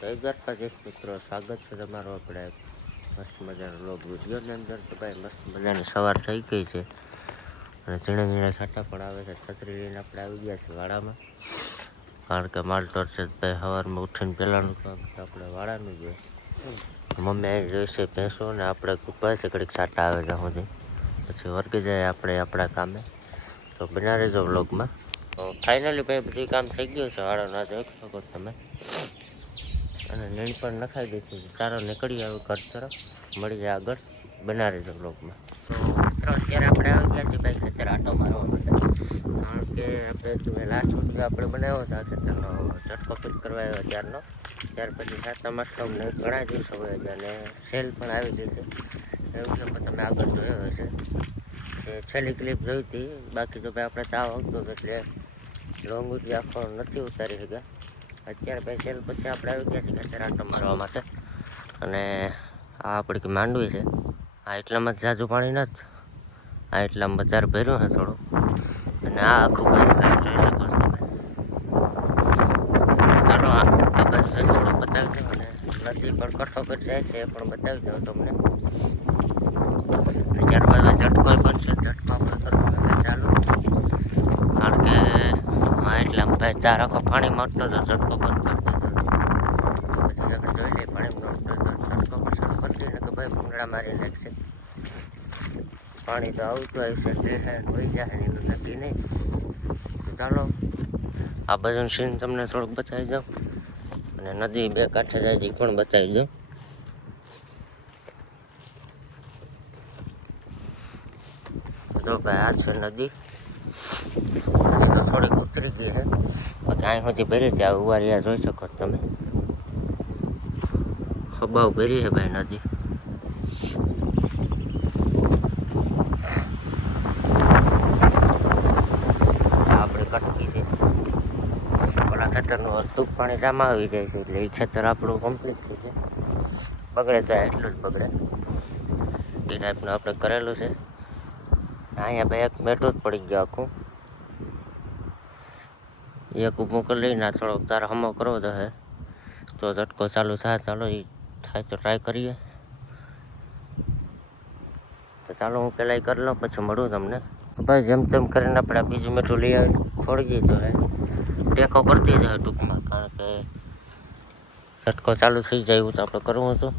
જય દ્વારકાધીશ મિત્રો, સ્વાગત છે તમારું આપણે મસ્ત મજાનો લોગ વિડીયોની અંદર. તો ભાઈ, મસ્ત મજાની સવાર થઈ ગઈ છે. અને ઝીણા ઝીણા છાંટા પણ આવે છે. છત્રી લઈને આપણે આવી ગયા છીએ વાડામાં. કારણ કે છે તો ભાઈ, સવારમાં ઉઠીને પહેલાંનું કામ તો આપણે વાડાનું જ હોય. મમ્મી અહીં જોઈશે ભેંસો ને આપણે કૂપા છે, ઘડીક છાંટા આવે છે સુધી. પછી વર્ગી જાય આપણે આપણા કામે. તો બના રહેજો વ્લોગમાં તો ફાઇનલી ભાઈ, બધું કામ થઈ ગયું છે વાળો આજે શકો છો તમે અને નીણ પણ નખાઈ ગઈ છે. ચારો નીકળી આવ્યો ઘર તરફ. મળી જાય આગળ બનાવી રહેજો બ્લોગમાં તો અત્યારે આપણે આવી ગયા છીએ ભાઈ ખેતર આટો મારવા માટે. કારણ કે આપણે લાસ્ટ વીડિયો આપણે બનાવ્યો હતો આ ખેતરનો ચટકો ફિટ કરવા આવ્યો ત્યારનો. ત્યાર પછી સાતમ અષ્ટમને ઘણા દિવસો હોય છે અને સેલ પણ આવી ગઈ છે. એવું છે, પણ તમે આગળ જોયો હશે. છેલ્લી ક્લિપ જોઈ હતી. બાકી તો ભાઈ આપણે તાવ આવતો હતો, એટલે લોંગ વીડિયો આખો નથી ઉતારી શક્યા. અત્યારે ભાઈ પછી આપણે આવી ગયા છીએ અત્યારે આટો મારવા માટે. અને આ આપણી માંડવી છે. આ એટલામાં જ ઝાઝું પાણી નથી. આ એટલામાં બજાર ભર્યું છે થોડું. અને આ આખું ભર્યું કાંઈ જોઈ શકો છો તમે. ચાલો, આ બસ થોડું બતાવી દઉં અને નદી પણ કઠો કરી જાય છે એ પણ બતાવી દઉં તમને. ત્યારબાદ ઝટકો પણ છે. ઝટકો પણ ચાલુ. કારણ કે ભાઈ ચાર આખો પાણી મળતો હતો ઝટકો બંધ કરી દીધો પછી જોઈ લઈએ, પાણી મળતો હતો ઝટકો પણ શરૂ કરી દીધો કે ભાઈ, ભૂંગળા મારી નાખશે. પાણી તો આવતું આવશે દેખાય હોઈ જાય, એનું નક્કી નહીં. ચાલો, આ બાજુનું સીન તમને થોડુંક બતાવી દઉં. અને નદી બે કાંઠે જાય છે પણ બતાવી દઉં. તો ભાઈ, આ છે નદી. હજી તો થોડીક ઉતરી ગઈ છે બાકી અહીં હજી ભરી છે ઉવારિયા જોઈ શકો તમે. ખબાવ ભરી છે ભાઈ નદી. આપણે કટકી છે. ઓલા ખેતરનું અડધું પાણી જામા આવી જાય છે, એટલે એ ખેતર આપણું કમ્પ્લીટ થઈ છે બગડે તો એટલું જ બગડે. એ ટાઈપનું આપણે કરેલું છે. અહીંયા ભાઈ એક મેટું જ પડી ગયું આખું. એક ઊભું કરી લઈને આ થોડોક તારે હમો કરવો તો હે. તો ઝટકો ચાલુ થાય, ચાલો એ થાય તો ટ્રાય કરીએ. તો ચાલો હું પહેલાં એ કરી લઉં, પછી મળું તમને. ભાઈ, જેમ તેમ કરીને આપણે બીજું મીઠું લઈ આવી ખોડી તો ટેકો કરતી જાય ટૂંકમાં, કારણ કે ઝટકો ચાલુ થઈ જાય એવું તો આપણે કરવું હતું.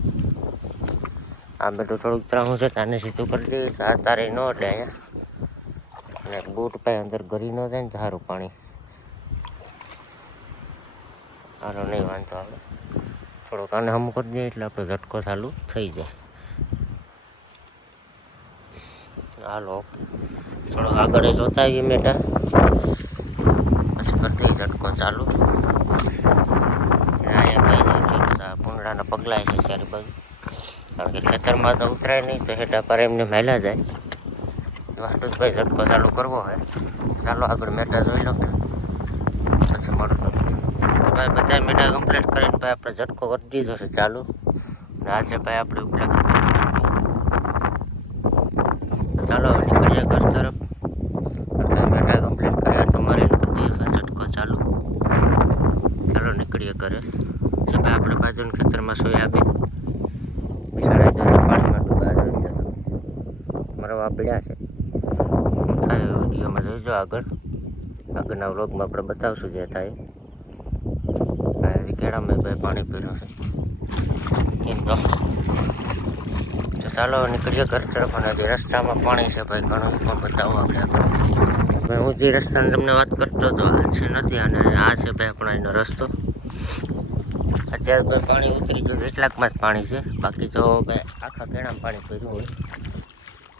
આ બધું થોડુંક ત્રાહું છે તાને સીધું કરી દઈશ આ તારે ન એટલે અહીંયા. અને બૂટ પાય અંદર ગરી ન જાય ને સારું પાણી. હાલો, નહીં વાંધો આવે. થોડુંક આને હમ કરી દઈએ એટલે આપણો ઝટકો ચાલુ થઈ જાય. હાલો. થોડોક આગળ જોતા આવીએ મેટા પછી કરી દઈએ ઝટકો ચાલુ. અહીંયા ભાઈ પગલાં છે ચારે બાજુ. કારણ કે ખેતરમાં તો ઉતરાય નહીં, તો હેઠા પર એમને મેલા જાય. વાટું જ ભાઈ ઝટકો ચાલુ કરવો હોય ચાલો આગળ મેટા જોઈ લો. પછી મળો. તો ભાઈ બધા મેટા કમ્પ્લીટ કરીને ભાઈ આપણે ઝટકો કરી દીધો છે ચાલુ. આજે ભાઈ આપણે ઉપલા ચાલો નીકળીએ ઘર તરફ. મેટા કમ્પ્લીટ કર્યા તો મારીને કરી દીધો ઝટકો ચાલુ. ચાલો નીકળીએ ઘરે. જે ભાઈ આપણે બાજુના ખેતરમાં સોયાબીન મરવા છે. શું થાય વિડીયોમાં જોઈજો આગળ. આગળના વ્લોગમાં આપણે બતાવશું જે થાય. હજી કેળામાં ભાઈ પાણી પીરું છે. એમ તો? ચાલો નીકળીએ ઘર તરફ અને હજી રસ્તામાં પાણી છે ભાઈ, ઘણું પણ બતાવો આપણે આગળ. ભાઈ હું જે રસ્તાની તમને વાત કરતો હતો, આ છે નથી અને આ છે ભાઈ આપણા એનો રસ્તો. અત્યારે ભાઈ પાણી ઉતરી ગયું એટલાકમાં જ પાણી છે. બાકી તો ભાઈ આખા કેળામાં પાણી પીર્યું હોય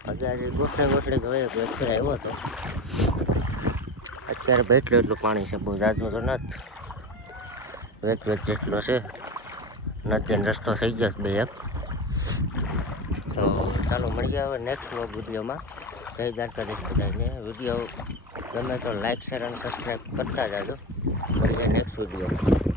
આજે ગોઠડે ગોઠડે ગયો અત્યારે આવ્યો હતો અત્યારે ભાઈ એટલું પાણી છે, બહુ જાજુ તો નથી. વેચ વેચ જેટલો છે. નદીનો રસ્તો થઈ ગયો બે એક. તો ચાલો ગયા હવે નેક્સ્ટ વ્લોગ વિડીયોમાં. જય દ્વારકાધીશ બધાને. વીડિયો ગમે તો લાઈક શેર અને સબસ્ક્રાઈબ કરતા જાજો. ગયા નેક્સ્ટ વિડીયોમાં.